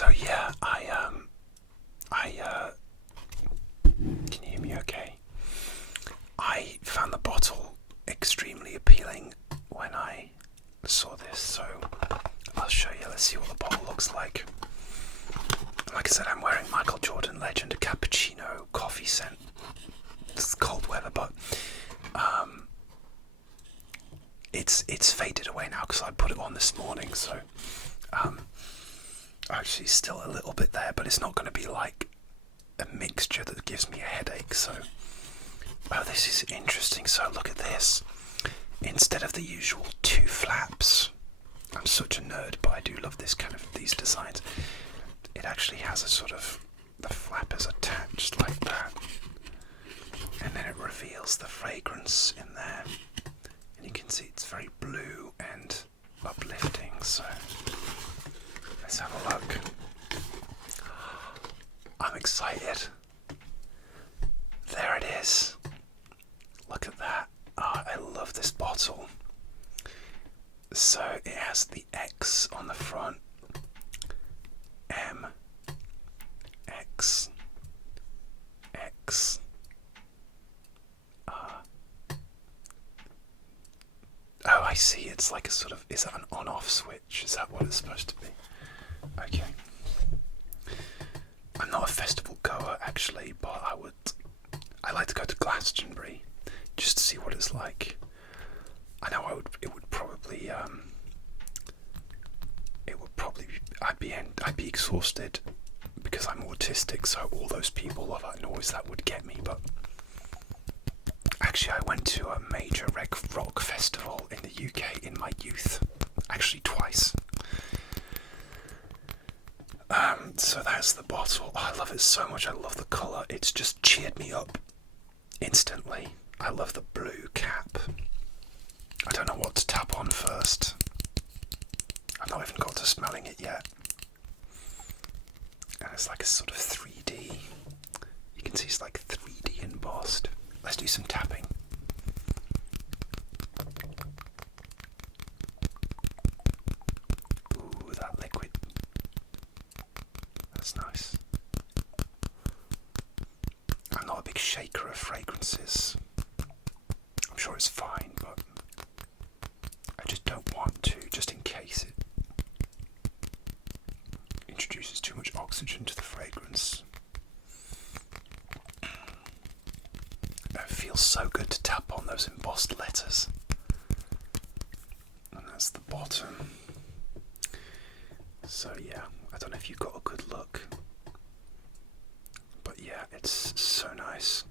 So yeah, can you hear me okay? I found the bottle extremely appealing when I saw this, so I'll show you. Let's see what the bottle looks like. Like I said, I'm wearing Michael Jordan Legend Cappuccino coffee scent. It's cold weather, but it's faded away now because I put it on this morning, so actually still a little bit there, but it's not going to be like a mixture that gives me a headache. So this is interesting. So look at this. Instead of the usual two flaps, I'm such a nerd, but I do love these designs. It actually has a sort of, the flap is attached like that, and then it reveals the fragrance in there, and you can see it's very blue and uplifting. So let's have a look. I'm excited. There it is. Look at that. Oh, I love this bottle. So it has the X on the front. M, X, X. Oh, I see. It's like a sort of, is that an on-off switch? Is that what it's supposed to be? Okay. I'm not a festival goer actually, but I like to go to Glastonbury just to see what it's like. I know I'd be exhausted because I'm autistic, so all those people love that noise, that would get me. But actually I went to a major rock festival in the UK in my youth, actually twice. So that's the bottle. Oh, I love it so much. I love the colour. It's just cheered me up instantly. I love the blue cap. I don't know what to tap on first. I've not even got to smelling it yet. And it's like a sort of 3D. You can see it's like 3D embossed. Let's do some tapping. Ooh, that liquid. That's nice. I'm not a big shaker of fragrances. I'm sure it's fine, but I just don't want to, just in case it introduces too much oxygen to the fragrance. It feels so good to tap on those embossed letters. And that's the bottom. So yeah, I don't know if you've got a good look, but yeah, it's so nice.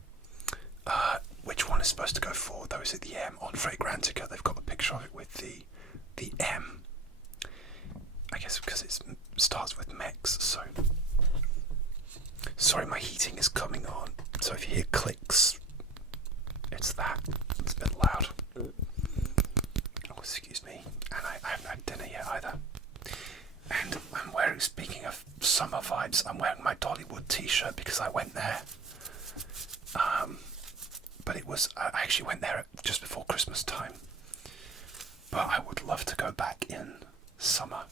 Which one is supposed to go forward though? Is it the M? On Fragrantica they've got a picture of it with the M. I guess because it starts with Mexx, so. Sorry, my heating is coming on, so if you hear clicks, it's that. It's a bit loud. Oh, excuse me. And I haven't had dinner yet either. And I'm wearing, speaking of summer vibes, I'm wearing my Dollywood t-shirt because I went there. But I actually went there just before Christmas time. But I would love to go back in summer.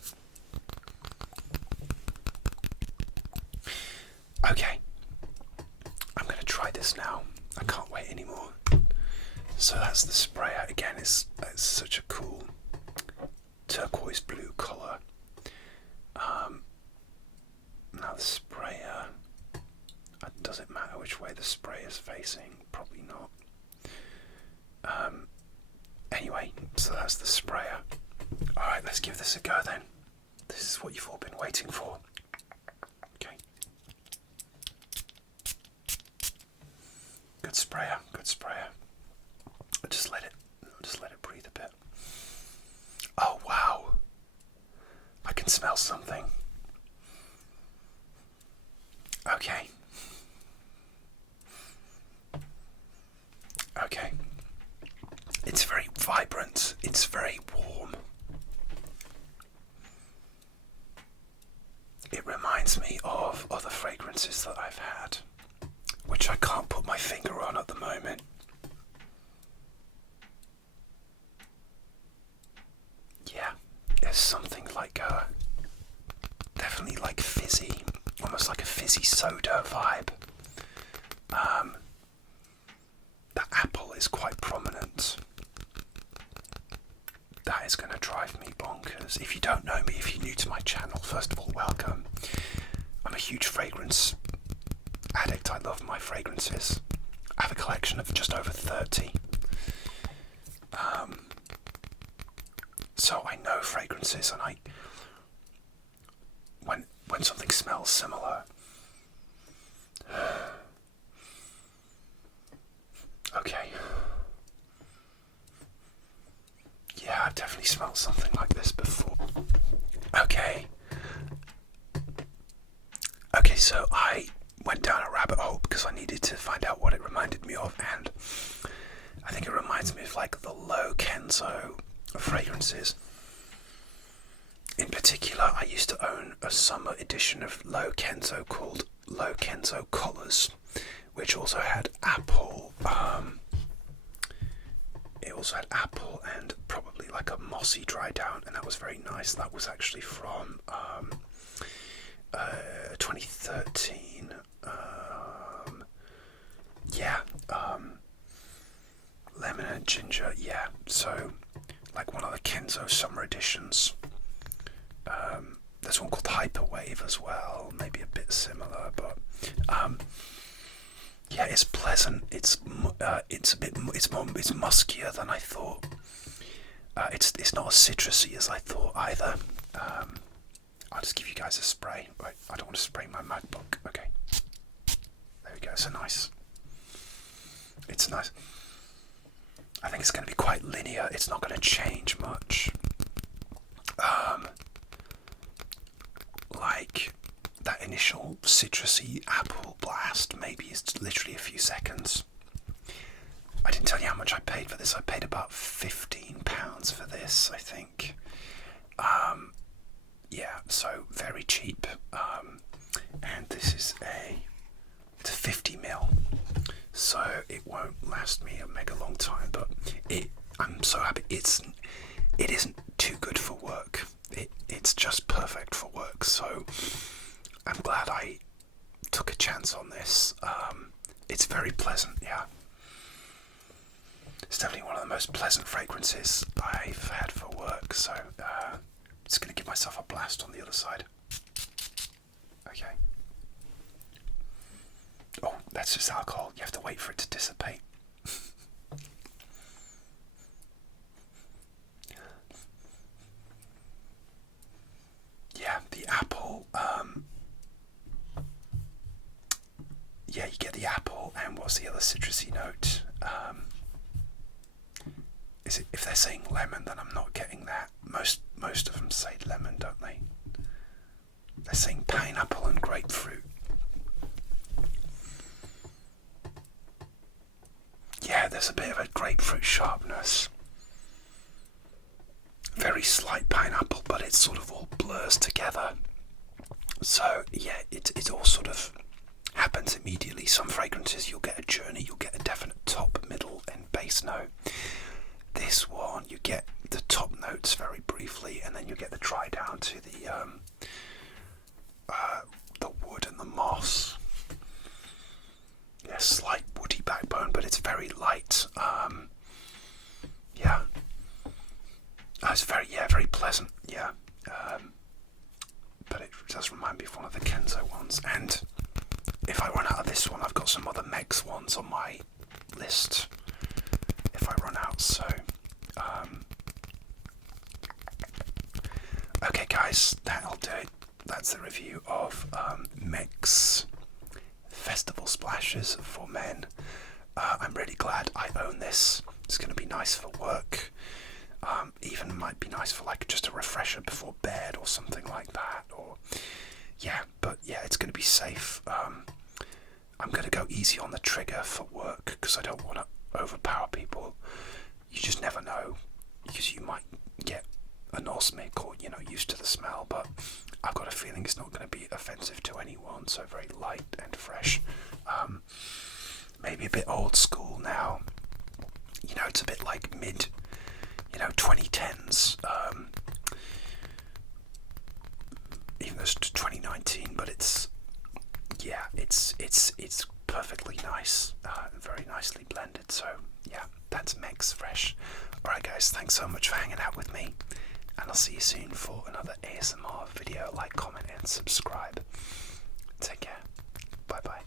Okay, I'm going to try this now. I can't wait anymore. So that's the sprayer. Again, it's such a cool turquoise blue colour. Now the sprayer, does it matter which way the spray is facing? Probably not. Anyway, so that's the sprayer. Alright, let's give this a go then. This is what you've all been waiting for. Okay. Good sprayer, good sprayer. I'll just let it breathe a bit. Oh wow. I can smell something. Okay. Okay. It's very vibrant. It's very warm. It reminds me of other fragrances that I've had, which I can't put my finger on at the moment. Yeah, there's something like definitely like fizzy, almost like a fizzy soda vibe. The apple is quite prominent. That is going to drive me bonkers. If you don't know me, if you're new to my channel, first of all, welcome. I'm a huge fragrance addict. I love my fragrances. I have a collection of just over 30. So I know fragrances, and when something smells similar, okay. Yeah, I've definitely smelled something like this before. Okay, so I went down a rabbit hole because I needed to find out what it reminded me of, and I think it reminds me of like the low Kenzo fragrances. In particular, I used to own a summer edition of Low Kenzo called Low Kenzo Collars, which also had apple. It also had apple and probably like a mossy dry down, and that was very nice. That was actually from 2013. Lemon and ginger. Yeah, so like one of the Kenzo summer editions. There's one called Hyperwave as well, maybe a bit similar, but yeah, it's pleasant. It's muskier than I thought. It's not as citrusy as I thought either. I'll just give you guys a spray. Right, I don't want to spray my MacBook. Okay, there we go. So nice. It's nice. I think it's going to be quite linear. It's not going to change much. Like that initial citrusy apple blast, maybe it's literally a few seconds. I didn't tell you how much I paid for this. I paid about £15 for this, I think. Yeah, so very cheap. And this is it's a 50ml, so it won't last me a mega long time. But I'm so happy. It isn't too good for work. It's just perfect for work. So I'm glad I took a chance on this. It's very pleasant. Yeah. It's definitely one of the most pleasant fragrances I've had for work, so just going to give myself a blast on the other side. Okay. Oh, that's just alcohol. You have to wait for it to dissipate. Yeah, the apple. Yeah, you get the apple, and what's the other citrusy note? Is it, if they're saying lemon, then I'm not getting that. Most of them say lemon, don't they? They're saying pineapple and grapefruit. Yeah, there's a bit of a grapefruit sharpness. Very slight pineapple, but it sort of all blurs together. So yeah, it all sort of happens immediately. Some fragrances you'll get a journey, you'll get a definite top, middle, and base note. This one, you get the top notes very briefly, and then you get the dry down to the wood and the moss. Yeah, slight woody backbone, but it's very light. Yeah, it's very pleasant. Yeah, but it does remind me of one of the Kenzo ones. And if I run out of this one, I've got some other Mexx ones on my list. If I run out, so okay guys, that'll do it. That's the review of Mexx Festival Splashes for Men. I'm really glad I own this. It's going to be nice for work. Even might be nice for like just a refresher before bed or something like that. Or yeah, but yeah, it's going to be safe. I'm going to go easy on the trigger for work because I don't want to overpower people. You just never know, because you might get anosmic or, used to the smell, but I've got a feeling it's not going to be offensive to anyone, so very light and fresh. Maybe a bit old school now. It's a bit like mid, 2010s. Even though it's it's perfectly nice, very nicely blended. So yeah, that's Mexx Fresh. Alright guys, thanks so much for hanging out with me, and I'll see you soon for another ASMR video. Like, comment and subscribe. Take care. Bye bye.